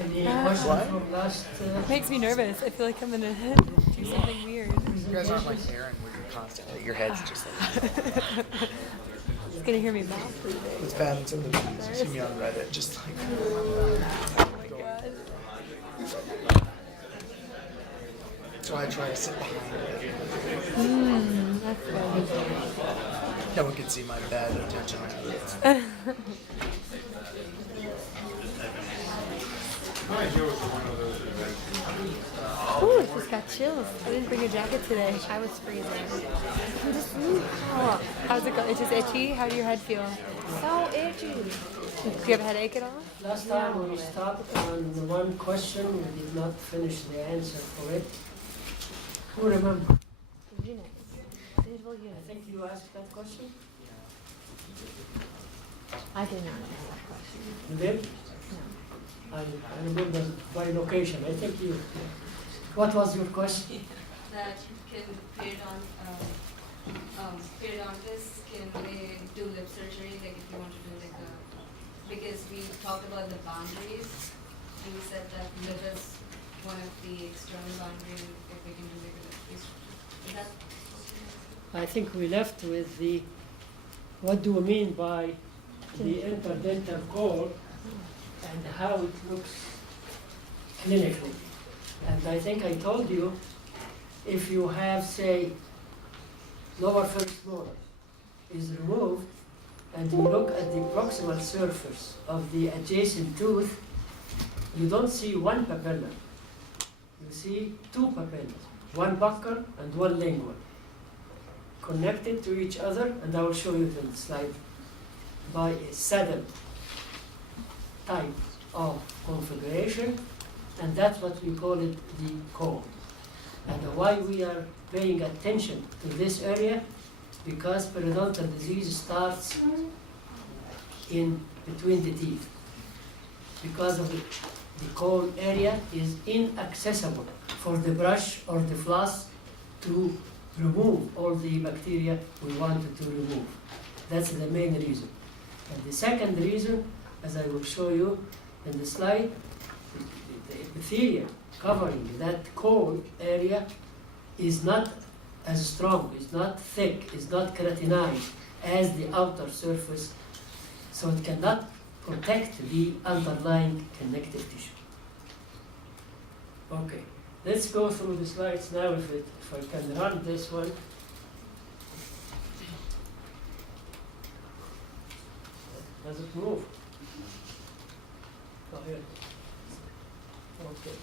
Any questions What? from last? Makes me nervous. I feel like I'm gonna do something weird. You guys aren't like Aaron where you're constantly, your head's just like, He's gonna hear me mouth breathing. it's bad in some of the videos you see me on Reddit, just like, Oh my god. so I try to sit behind it. That's funny. No one can see my bad attention on it. Ooh, it just got chills. I didn't bring a jacket today. I was freezing. Oh, how's it go? It's just itchy? How do your head feel? So itchy. Do you have a headache at all? Last time we stopped on the one question, we did not finish the answer for it. Who remembers? Units. Visual I units. think you asked that question. I did not ask that question. You did? No. I remember by location. I think you. What was your question? That can periodontists can they do lip surgery, like if you want to do like a, because we talked about the boundaries, and we said that lip is one of the external boundaries, if we can do like a lip restructure. Is that? I think we left with the, what do we mean by the interdental cold and how it looks clinically. And I think I told you, if you have, say, lower first molar is removed, and you look at the proximal surface of the adjacent tooth, you don't see one papilla. You see two papillas, one buccal and one lingual, connected to each other, and I will show you it in the slide, by a saddle type of configuration, and that's what we call it the cone. And why we are paying attention to this area, because periodontal disease starts in between the teeth. Because of the cone area is inaccessible for the brush or the floss to remove all the bacteria we wanted to remove. That's the main reason. And the second reason, as I will show you in the slide, the epithelium covering that cone area is not as strong, is not thick, is not keratinized as the outer surface, so it cannot protect the underlying connective tissue. Okay, let's go through the slides now if I can run this one. Does it move? Go ahead. Okay.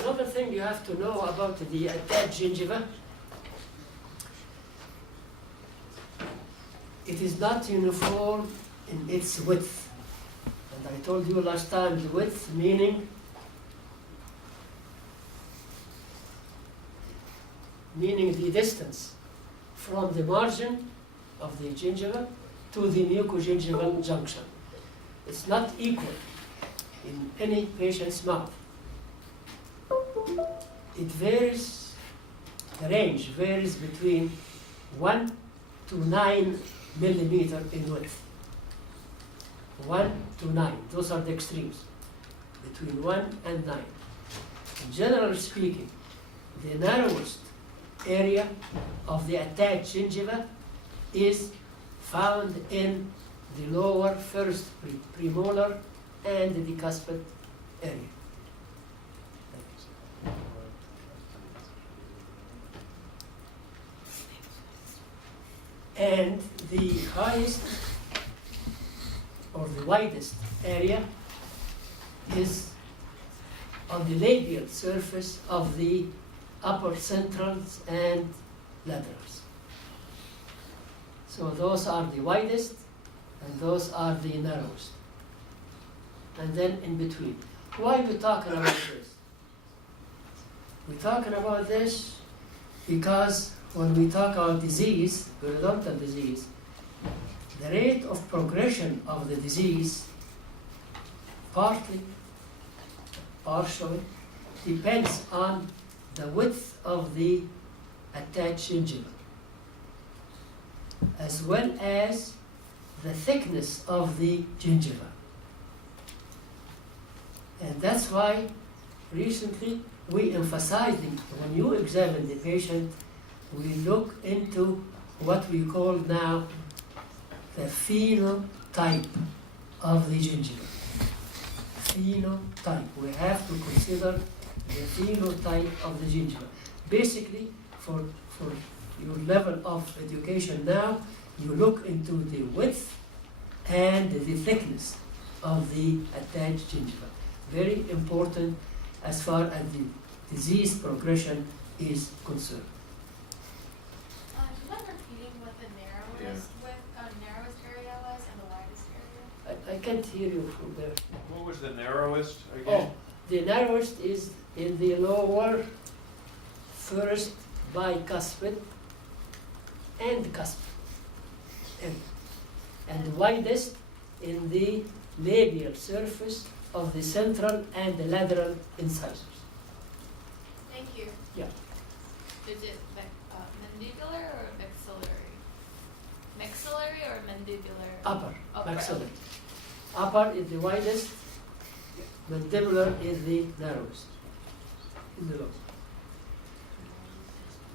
Another thing you have to know about the attached gingiva, it is not uniform in its width. And I told you last time the width meaning the distance from the margin of the gingiva to the mucogingival junction. It's not equal in any patient's mouth. It varies, the range varies between 1 to 9 millimeter in width. 1 to 9, those are the extremes, between 1 and 9. And generally speaking, the narrowest area of the attached gingiva is found in the lower first premolar and the decuspid area. And the highest or the widest area is on the labial surface of the upper centrals and laterals. So those are the widest and those are the narrowest. And then in between. Why are we talking about this? We're talking about this because when we talk about disease, periodontal disease, the rate of progression of the disease partially depends on the width of the attached gingiva, as well as the thickness of the gingiva. And that's why recently we emphasizing when you examine the patient, we look into what we call now the phenotype of the gingiva. Phenotype. We have to consider the phenotype of the gingiva. Basically, for your level of education now, you look into the width and the thickness of the attached gingiva. Very important as far as the disease progression is concerned. Do you mind repeating what the narrowest narrowest area was and the widest area? I can't hear you from there. What was the narrowest Oh, again? the narrowest is in the lower first bicuspid and cusp. And the widest in the labial surface of the central and the lateral incisors. Thank you. Yeah. Is it mandibular or maxillary? Maxillary or mandibular? Upper, Upper. maxillary. Upper is the widest, mandibular is the narrowest in the lobe.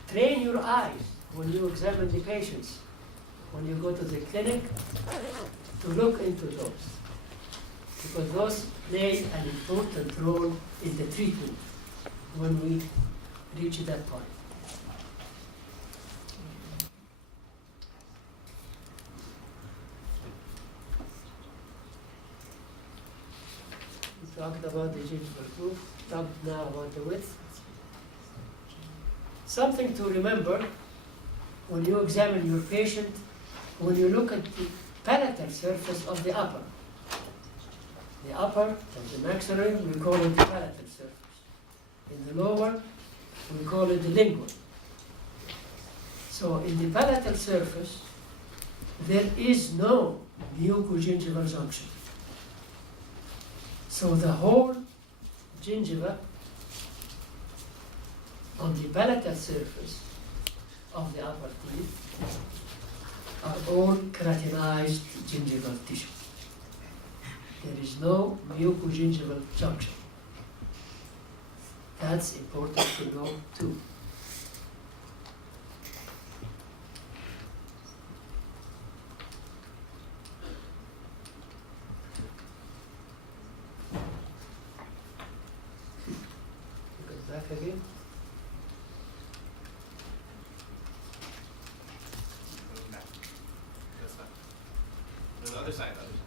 Train your eyes when you examine the patients, when you go to the clinic, to look into those, because those play an important role in the treatment when we reach that point. We talked about the gingival groove, talked now about the width. Something to remember when you examine your patient, when you look at the palatal surface of the upper. The upper of the maxillary, we call it the palatal surface. In the lower, we call it the lingual. So in the palatal surface, there is no mucogingival junction. So the whole gingiva on the palatal surface of the upper teeth are all keratinized gingival tissue. There is no mucogingival junction. That's important to know too. Look at back again. That's fine. The other side, other side.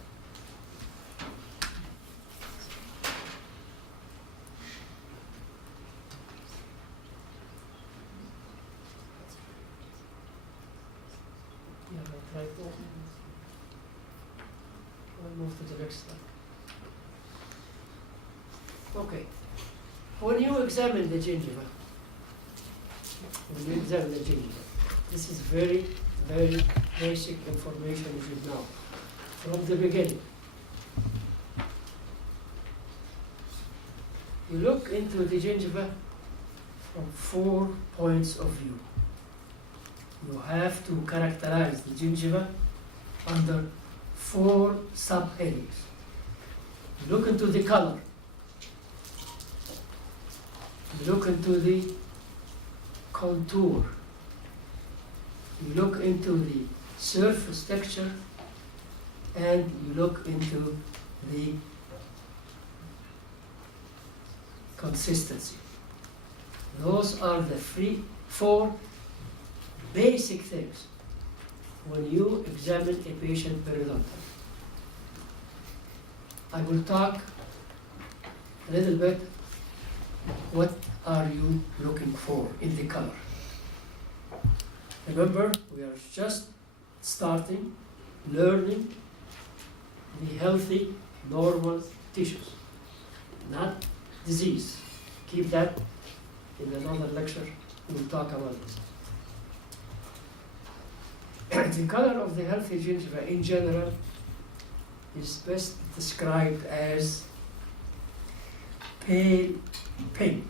Yeah, but right there. We'll move to the next slide. Okay. When you examine the gingiva, this is very, very basic information you should know from the beginning. You look into the gingiva from 4 points of view. You have to characterize the gingiva under 4 sub-areas. You look into the color. You look into the contour. You look into the surface texture, and you look into the consistency. Those are the 4 basic things when you examine a patient periodontally. I will talk a little bit what are you looking for in the color. Remember, we are just starting learning the healthy, normal tissues, not disease. Keep that in another lecture, we'll talk about this. The color of the healthy gingiva in general is best described as pale pink.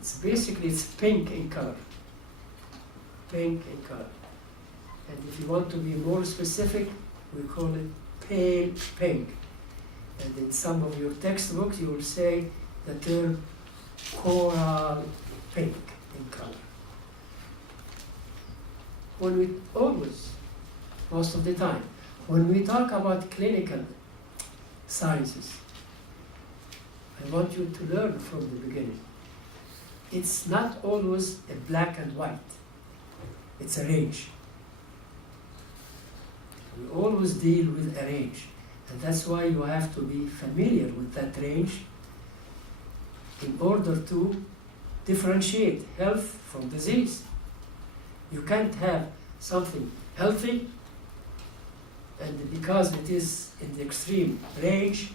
It's pink in color. Pink in color. And if you want to be more specific, we call it pale pink. And in some of your textbooks, you will say the term coral pink in color. When we always, most of the time, when we talk about clinical sciences, I want you to learn from the beginning. It's not always a black and white. It's a range. We always deal with a range. And that's why you have to be familiar with that range in order to differentiate health from disease. You can't have something healthy, and because it is in the extreme range,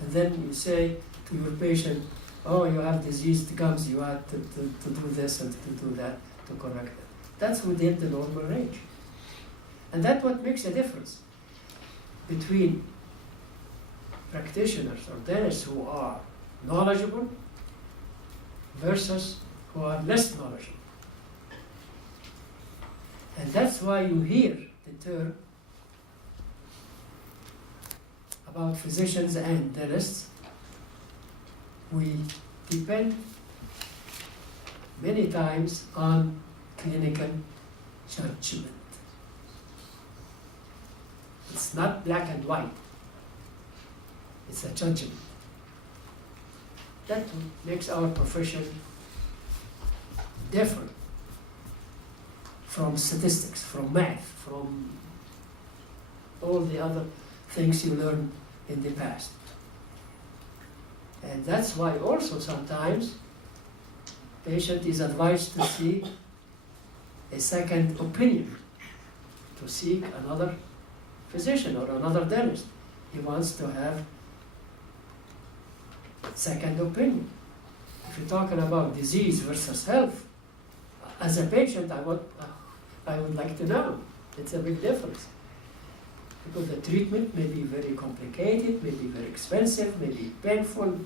and then you say to your patient, oh, you have diseased gums, you have to do this and to do that, to correct it. That's within the normal range. And that's what makes a difference between practitioners or dentists who are knowledgeable versus who are less knowledgeable. And that's why you hear the term about physicians and dentists. We depend many times on clinical judgment. It's not black and white. It's a judgment. That makes our profession different from statistics, from math, from all the other things you learned in the past. And that's why also sometimes patient is advised to seek a second opinion, to seek another physician or another dentist. He wants to have second opinion. If you're talking about disease versus health, as a patient, I would like to know. It's a big difference. Because the treatment may be very complicated, may be very expensive, may be painful,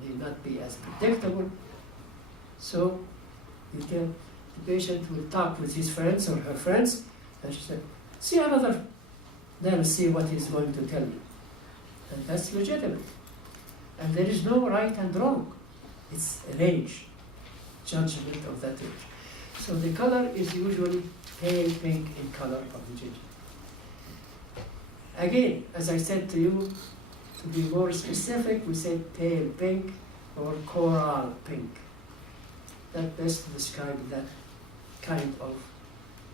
may not be as predictable. So you can, the patient will talk with his friends or her friends, and she said, see another, then see what he's going to tell you. And that's legitimate. And there is no right and wrong. It's a range, judgment of that range. So the color is usually pale pink in color of the gingiva. Again, as I said to you, to be more specific, we say pale pink or coral pink. That best describes that kind of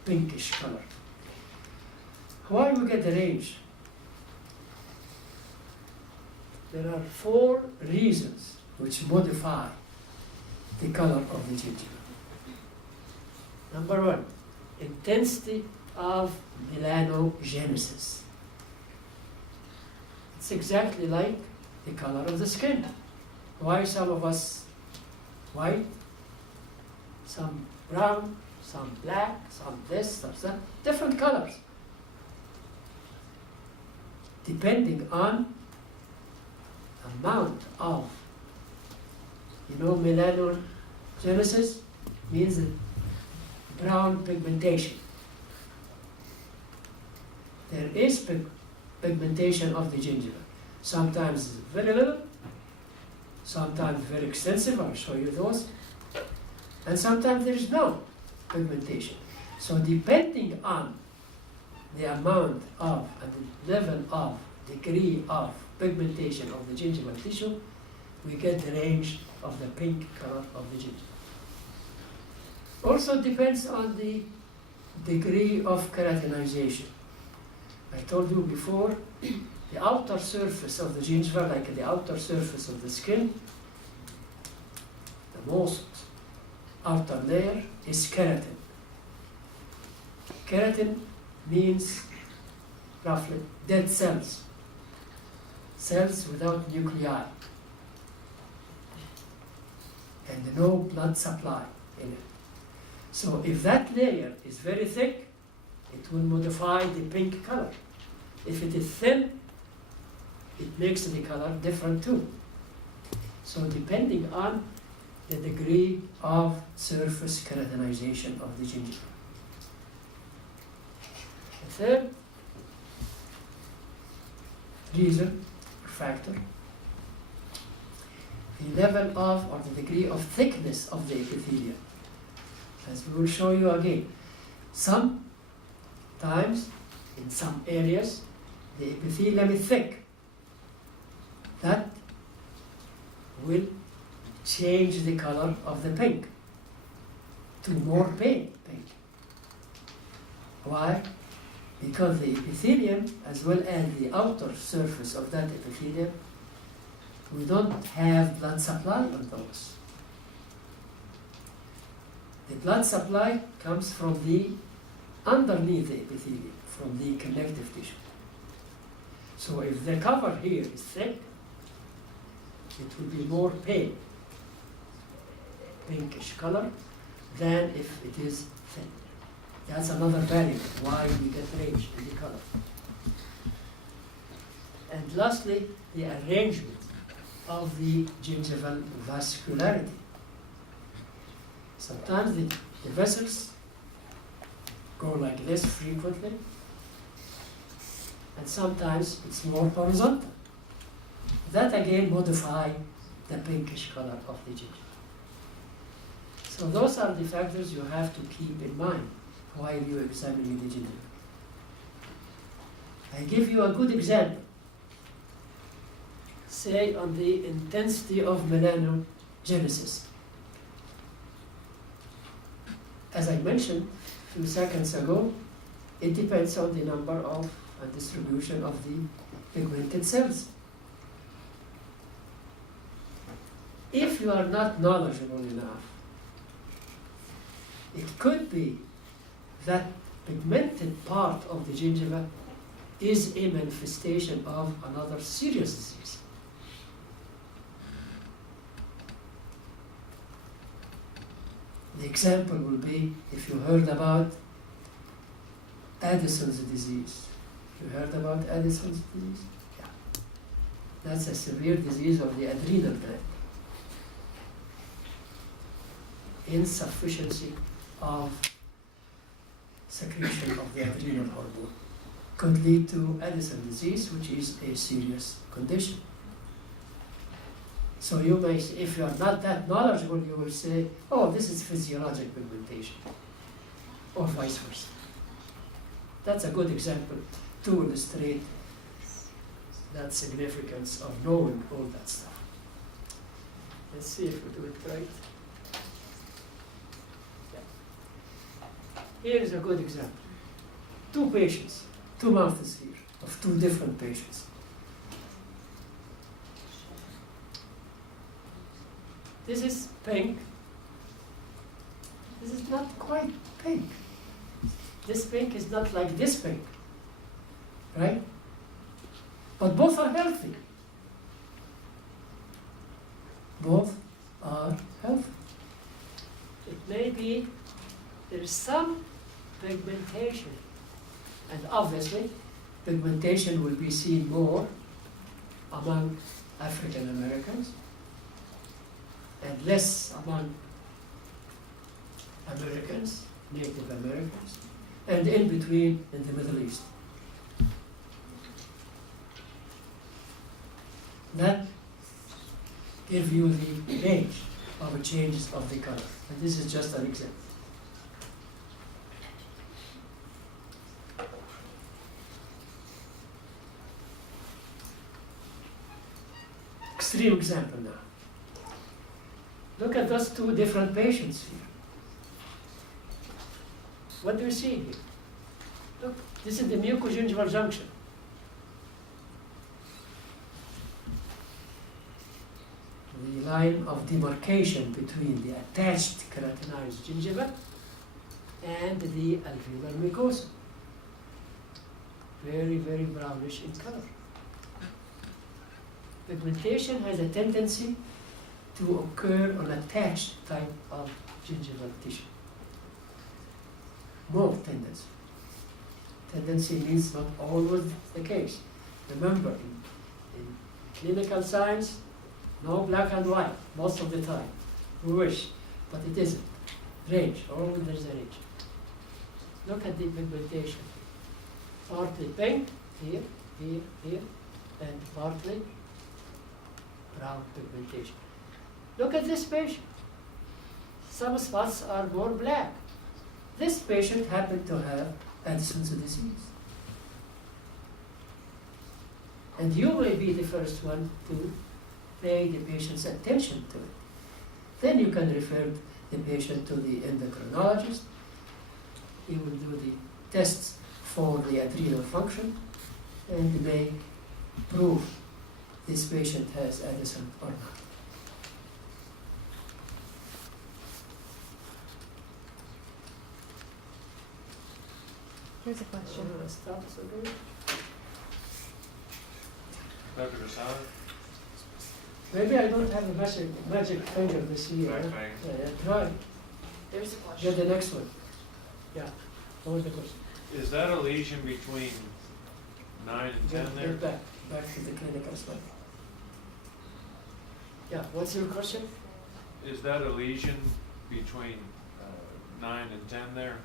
pinkish color. Why we get the range? There are 4 reasons which modify the color of the gingiva. Number 1, intensity of melanogenesis. It's exactly like the color of the skin. Why some of us white, some brown, some black, some this, some that, different colors. Depending on amount of, melanogenesis means brown pigmentation. There is pigmentation of the gingiva. Sometimes very little, sometimes very extensive, I'll show you those, and sometimes there is no pigmentation. So depending on the amount of and the level of degree of pigmentation of the gingival tissue, we get the range of the pink color of the gingiva. Also depends on the degree of keratinization. I told you before, the outer surface of the gingiva, like the outer surface of the skin, the most outer layer is keratin. Keratin means roughly dead cells, cells without nuclei, and no blood supply in it. So if that layer is very thick, it will modify the pink color. If it is thin, it makes the color different too. So depending on the degree of surface keratinization of the gingiva. The third reason, factor, the level of or the degree of thickness of the epithelium. As we will show you again, sometimes in some areas the epithelium is thick. That will change the color of the pink to more pink. Why? Because the epithelium, as well as the outer surface of that epithelium, we don't have blood supply on those. The blood supply comes from the underneath the epithelium, from the connective tissue. So if the cover here is thick, it will be more pale, pinkish color, than if it is thin. That's another variable why we get range in the color. And lastly, the arrangement of the gingival vascularity. Sometimes the vessels go like this frequently, and sometimes it's more horizontal. That again modify the pinkish color of the gingiva. So those are the factors you have to keep in mind while you examine the gingiva. I give you a good example. Say on the intensity of melanogenesis. As I mentioned a few seconds ago, it depends on the number of and distribution of the pigmented cells. If you are not knowledgeable enough, it could be that pigmented part of the gingiva is a manifestation of another serious disease. The example will be if you heard about Addison's disease. You heard about Addison's disease? Yeah. That's a severe disease of the adrenal gland. Insufficiency of secretion of the adrenal hormone could lead to Addison's disease, which is a serious condition. So you may, if you are not that knowledgeable, you will say, oh, this is physiologic pigmentation, or vice versa. That's a good example to illustrate that significance of knowing all that stuff. Let's see if we do it right. Here is a good example. Two patients, two mouths here, of two different patients. This is pink. This is not quite pink. This pink is not like this pink, right? But both are healthy. Both are healthy. It may be there is some pigmentation, and obviously pigmentation will be seen more among African Americans and less among Americans, Native Americans, and in between in the Middle East. That gives you the range of changes of the color. And this is just an example. Extreme example now. Look at those two different patients here. What do you see here? Look, this is the mucogingival junction. The line of demarcation between the attached keratinized gingiva and the alveolar mucosa. Very, very brownish in color. Pigmentation has a tendency to occur on attached type of gingival tissue. More tendency. Tendency means not always the case. Remember, in clinical science, no black and white most of the time. We wish, but it isn't. Range, always there's a range. Look at the pigmentation. Partly pink, here, here, here, and partly brown pigmentation. Look at this patient. Some spots are more black. This patient happened to have Addison's disease. And you may be the first one to pay the patient's attention to it. Then you can refer the patient to the endocrinologist. He will do the tests for the adrenal function and may prove this patient has Addison or not. Here's a question. Stop, so good. Dr. Rasada? Maybe I don't have a magic finger this year. Back huh? pain. Yeah, try. There's a question. Get the next one. Yeah. What was the question? Is that a lesion between 9 and 10 Get there? back to the clinical slide. Yeah, what's your question? Is that a lesion between 9 and 10 there?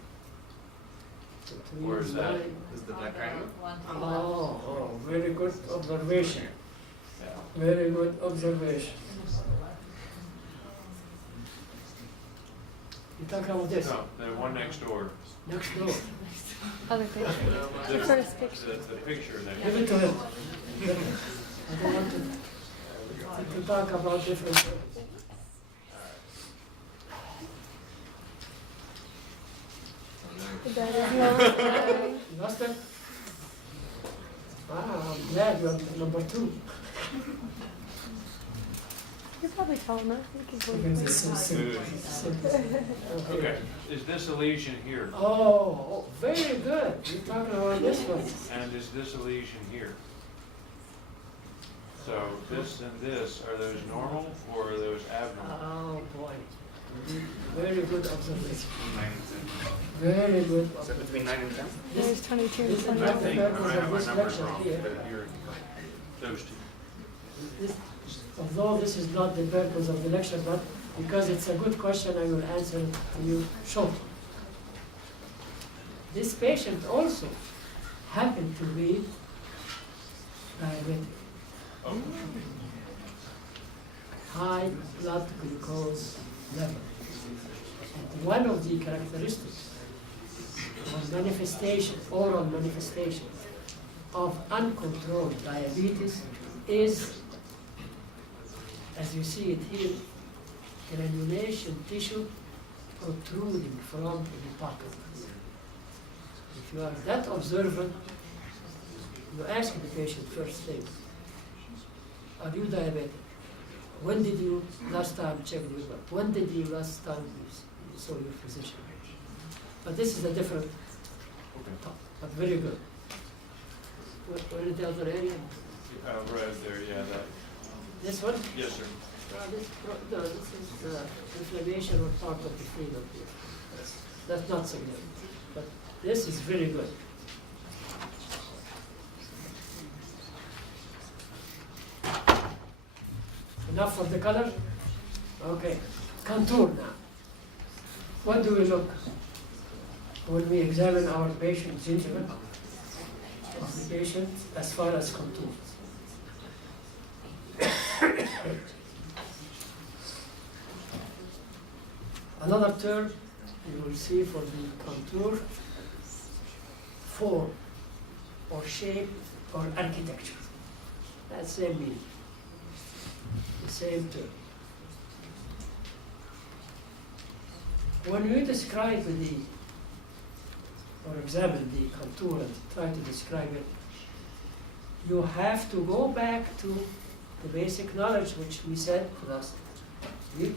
Where is that? Between Is the On back the right? one to the nine- left. Oh, very good observation. Yeah. Very good observation. You talking about this? No, the one next door. Next door. Other picture. The The, first picture. the picture there. Give it to him. I don't want to talk about different things. That is no. You lost it? I'm glad you're number 2. You're probably tall enough. You can Because voice it's it. so simple. Okay, is this a lesion here? Oh, very good. You're talking about this one. And is this a lesion here? So this and this, are those normal or are those abnormal? Oh, boy. Very good observation. 9 and Very good 10. So observation. between 9 and 10? There's 22 and This is 21. I not think the I purpose might have of my this numbers lecture wrong, here. but you're, those two. This, although this is not the purpose of the lecture, but because it's a good question, I will answer it to you shortly. This patient also happened to be diabetic. Oh, High blood glucose level. And one of the characteristics or manifestation, oral manifestation of uncontrolled diabetes is, as you see it here, granulation tissue protruding from the pocket. If you are that observant, you ask the patient first thing, are you diabetic? When did you last time check your blood? When did you last time you saw your physician? But this is a different talk, but very good. Where is the other area? right there, yeah, that, This one? yes, sir. This is inflammation or part of the freedom here. That's not significant, but this is very good. Enough for the color? Okay. Contour now. What do we look when we examine our patient's gingiva of the patient as far as contours? Another term you will see for the contour, form or shape or architecture. That's the same meaning. The same term. When you describe the, or examine the contour and try to describe it, you have to go back to the basic knowledge which we said last week.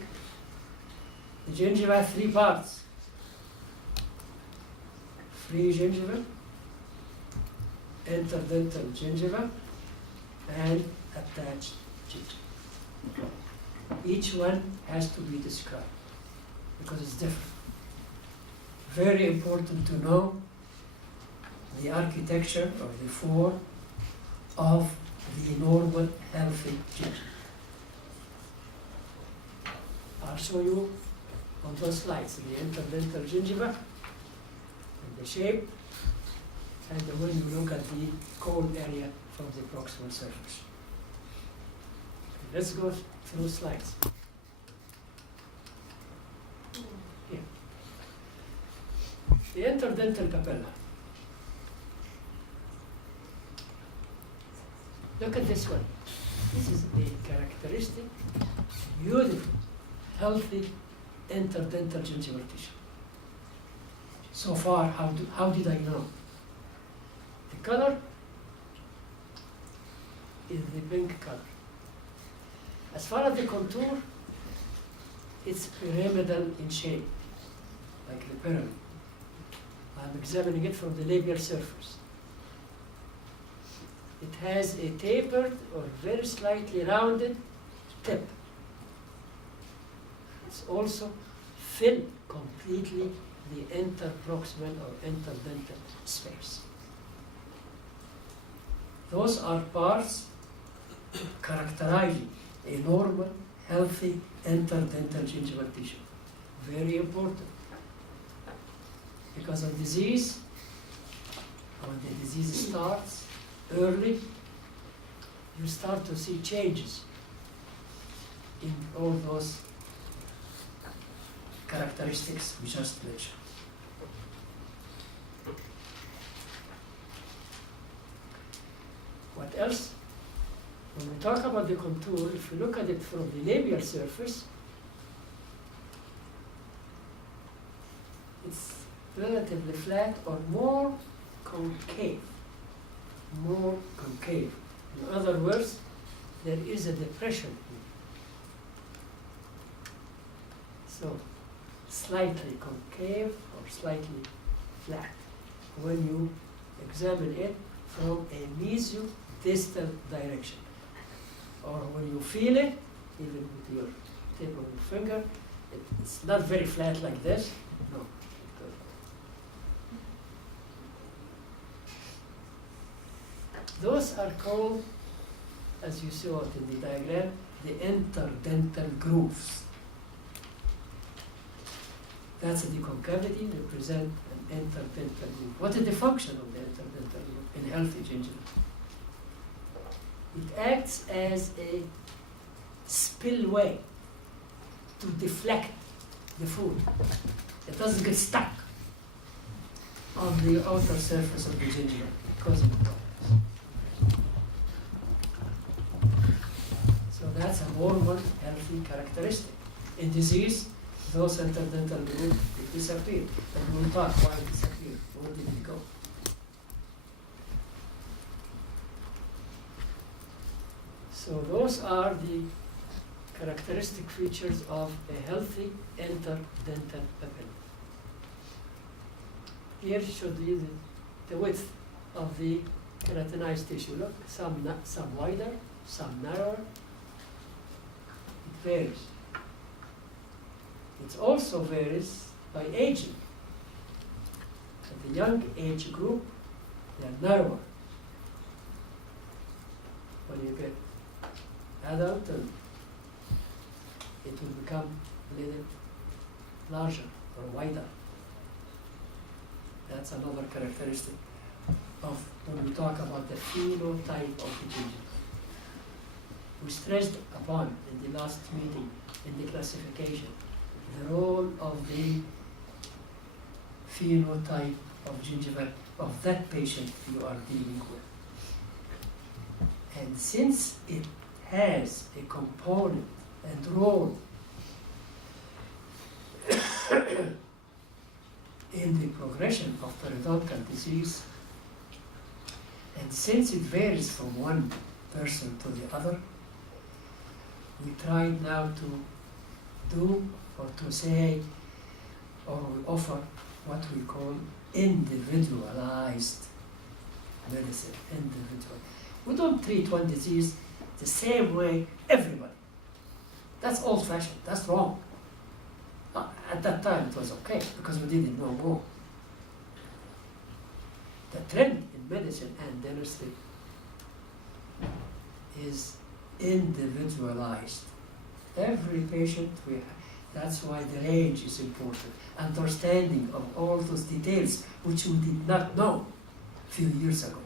The gingiva has 3 parts. Free gingiva, interdental gingiva, and attached gingiva. Each one has to be described because it's different. Very important to know the architecture or the form of the normal healthy gingiva. I'll show you on those slides the interdental gingiva and the shape, and when you look at the cone area from the proximal surface. Let's go through slides. Here. The interdental papilla. Look at this one. This is a characteristic, beautiful, healthy interdental gingival tissue. So far, how did I know? The color is the pink color. As far as the contour, it's pyramidal in shape, like the pyramid. I'm examining it from the labial surface. It has a tapered or very slightly rounded tip. It's also filled completely the interproximal or interdental space. Those are parts characterizing a normal, healthy interdental gingival tissue. Very important. Because of disease, when the disease starts early, you start to see changes in all those characteristics we just mentioned. What else? When we talk about the contour, if you look at it from the labial surface, it's relatively flat or more concave. More concave. In other words, there is a depression here. So, slightly concave or slightly flat when you examine it from a mesodistal direction. Or when you feel it, even with your tip of your finger, it's not very flat like this. No. Those are called, as you saw it in the diagram, the interdental grooves. That's the concavity represent an interdental groove. What is the function of the interdental groove in healthy gingiva? It acts as a spillway to deflect the food. It doesn't get stuck on the outer surface of the gingiva because of the toxins. So that's a normal, healthy characteristic. In disease, those interdental grooves disappear. And we'll talk why it disappeared. Where did it go? So those are the characteristic features of a healthy interdental papilla. Here should be the width of the keratinized tissue. Look, some wider, some narrower. It varies. It also varies by aging. At the young age group, they are narrower. When you get adult, and it will become a little larger or wider. That's another characteristic of when we talk about the phenotype of the gingiva. We stressed upon in the last meeting in the classification the role of the phenotype of gingiva of that patient you are dealing with. And since it has a component and role in the progression of periodontal disease, and since it varies from one person to the other, we try now to do or to say, or we offer what we call individualized medicine. Individual. We don't treat one disease the same way everybody. That's old-fashioned. That's wrong. At that time it was okay because we didn't know more. The trend in medicine and dentistry is individualized. Every patient we have. That's why the range is important. Understanding of all those details which we did not know a few years ago.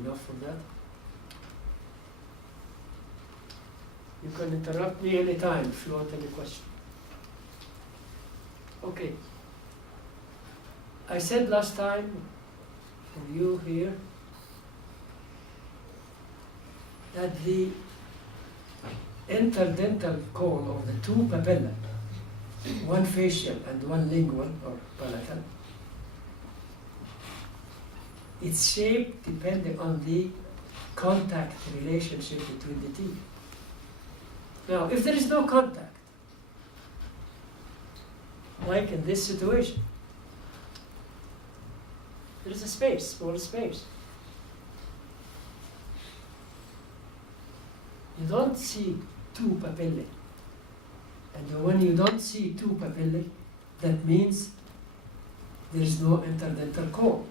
enough for that. You can interrupt me anytime if you want any question. Okay. I said last time, for you here, that the interdental cone of the two papilla, one facial and one lingual or palatal, its shape depending on the contact relationship between the teeth. Now, if there is no contact, like in this situation, there is a space, small space. You don't see two papillae. And when you don't see two papillae, that means there is no interdental cone,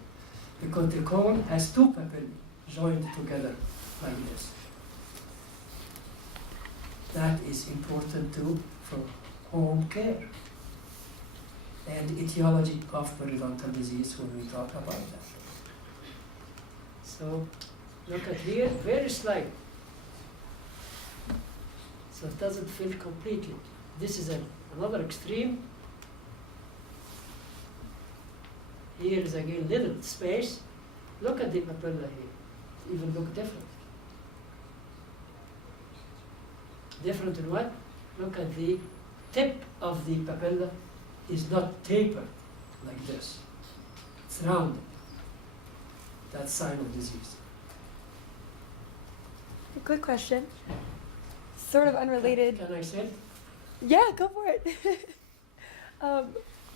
because the cone has two papillae joined together like this. That is important too for home care and etiology of periodontal disease when we talk about that. So look at here, very slight. So it doesn't fill completely. This is another extreme. Here is again little space. Look at the papilla here. It even look different. Different in what? Look at the tip of the papilla is not tapered like this. It's rounded. That's sign of disease. Good question. Sort of unrelated. Can I say it? Yeah, go for it.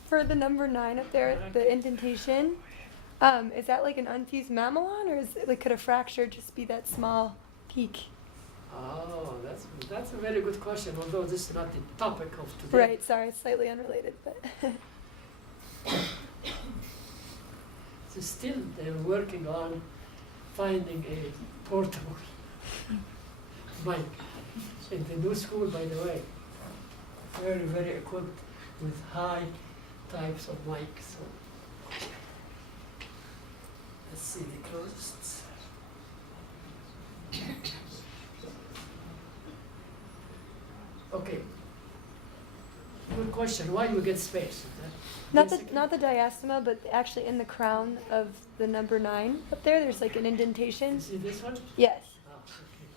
For the number 9 up there, the indentation, is that like an unfused mamelon, or is it, like, could a fracture just be that small peak? Oh, that's a very good question, although this is not the topic of today. Right, sorry, slightly unrelated, but So still they're working on finding a portable mic in the new school, by the way. Very, very equipped with high types of mics. So let's see the closest. Okay. Good question. Why you get space? Basically- not the diastema, but actually in the crown of the number 9 up there, there's like an indentation. You see this one? Yes. Ah, okay.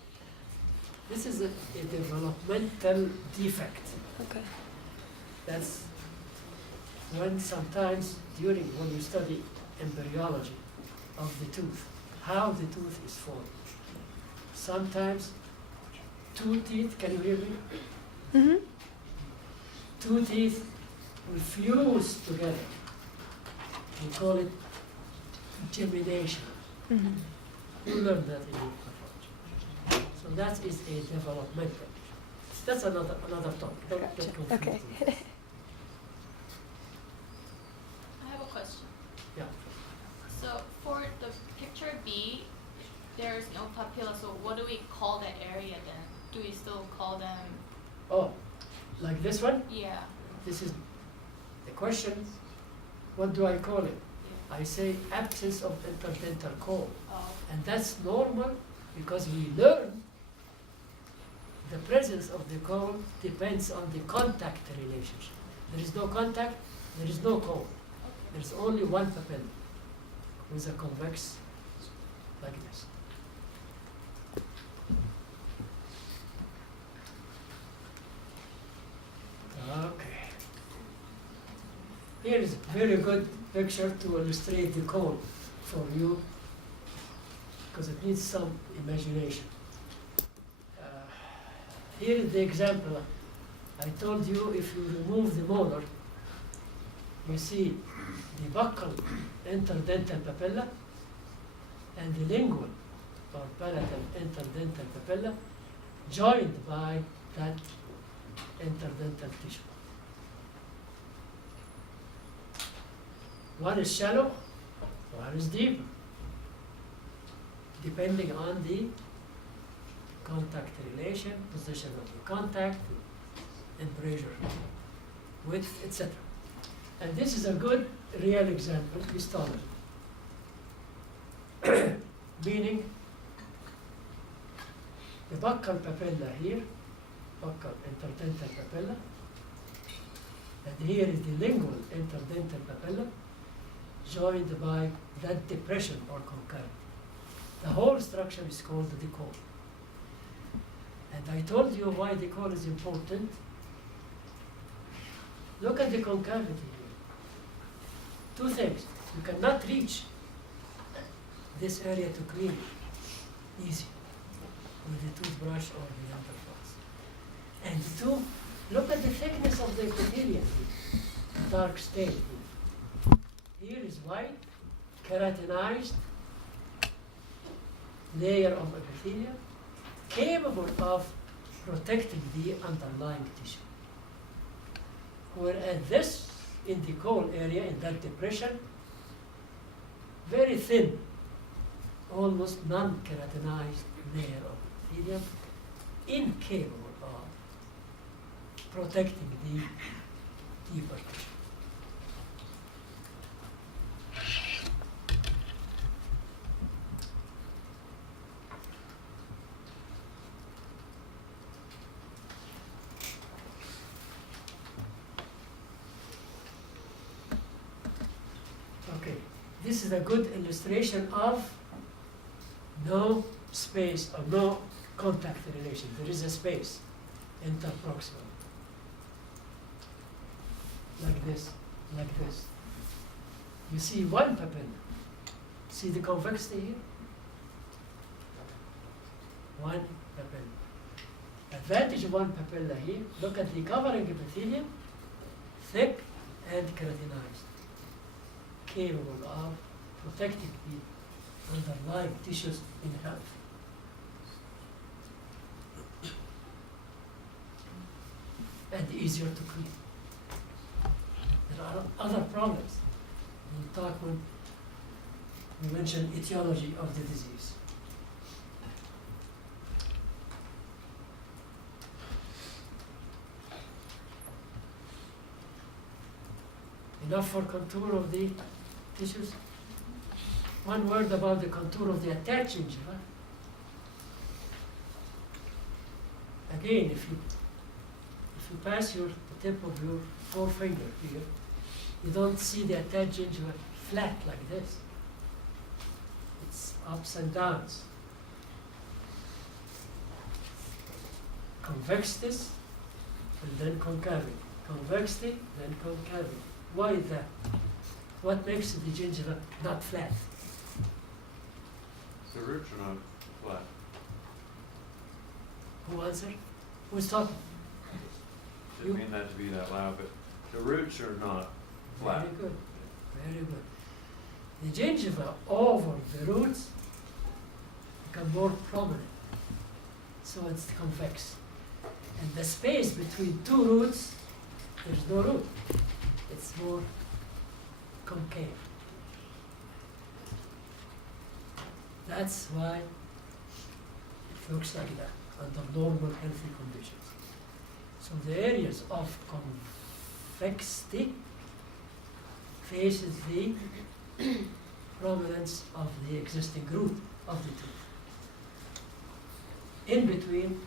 This is a developmental defect. Okay. That's when sometimes when you study embryology of the tooth, how the tooth is formed. Sometimes two teeth, can you hear me? Mm-hmm. Two teeth will fuse together. We call it gemination. Mm-hmm. You learn that in your pathology. So that is a developmental. That's another topic. Don't Gotcha. get confused. Okay. with it. I have a question. Yeah. So for the picture B, there's no papilla, so what do we call that area then? Do we still call them, Oh, like this one? yeah, This is the question. What do I call it? yeah. I say absence of interdental cone. Oh, And that's normal because we learn the presence of the cone depends on the contact relationship. There is no contact, there is no cone. There's only one papilla with a convex like this. Okay. Here is a very good picture to illustrate the cone for you, because it needs some imagination. Here is the example. I told you if you remove the molar, you see the buccal interdental papilla and the lingual or palatal interdental papilla joined by that interdental tissue. One is shallow, one is deep, depending on the contact relation, position of the contact, and pressure, width, etc. And this is a good real example, histology. meaning the buccal papilla here, buccal interdental papilla, and here is the lingual interdental papilla, joined by that depression or concavity. The whole structure is called the cone. And I told you why the cone is important. Look at the concavity here. Two things. You cannot reach this area to clean it easy with the toothbrush or the dental floss. And two, look at the thickness of the epithelium here, the dark stain here. Here is white, keratinized layer of epithelium capable of protecting the underlying tissue. Whereas this, in the cone area, in that depression, very thin, almost non-keratinized layer of epithelium, incapable of protecting the deeper tissue. Okay, this is a good illustration of no space or no contact relation. There is a space interproximal. Like this, like this. You see one papilla. See the convexity here? One papilla. Advantage of one papilla here, look at the covering epithelium, thick and keratinized, capable of protecting the underlying tissues in health. And easier to clean. There are other problems. We'll talk when we mention etiology of the disease. Enough for contour of the tissues? One word about the contour of the attached gingiva. Again, if you pass the tip of your forefinger here, you don't see the attached gingiva flat like this. It's ups and downs. Convexity and then concavity. Convexity, then concavity. Why is that? What makes the gingiva not flat? The roots are not flat. Who answered? Who's talking? Didn't mean that to be that loud, but the roots are not flat. Very good. Very good. The gingiva over the roots become more prominent. So it's convex. And the space between two roots, there's no root. It's more concave. That's why it looks like that under normal healthy conditions. So the areas of convexity faces the prominence of the existing root of the tooth. In between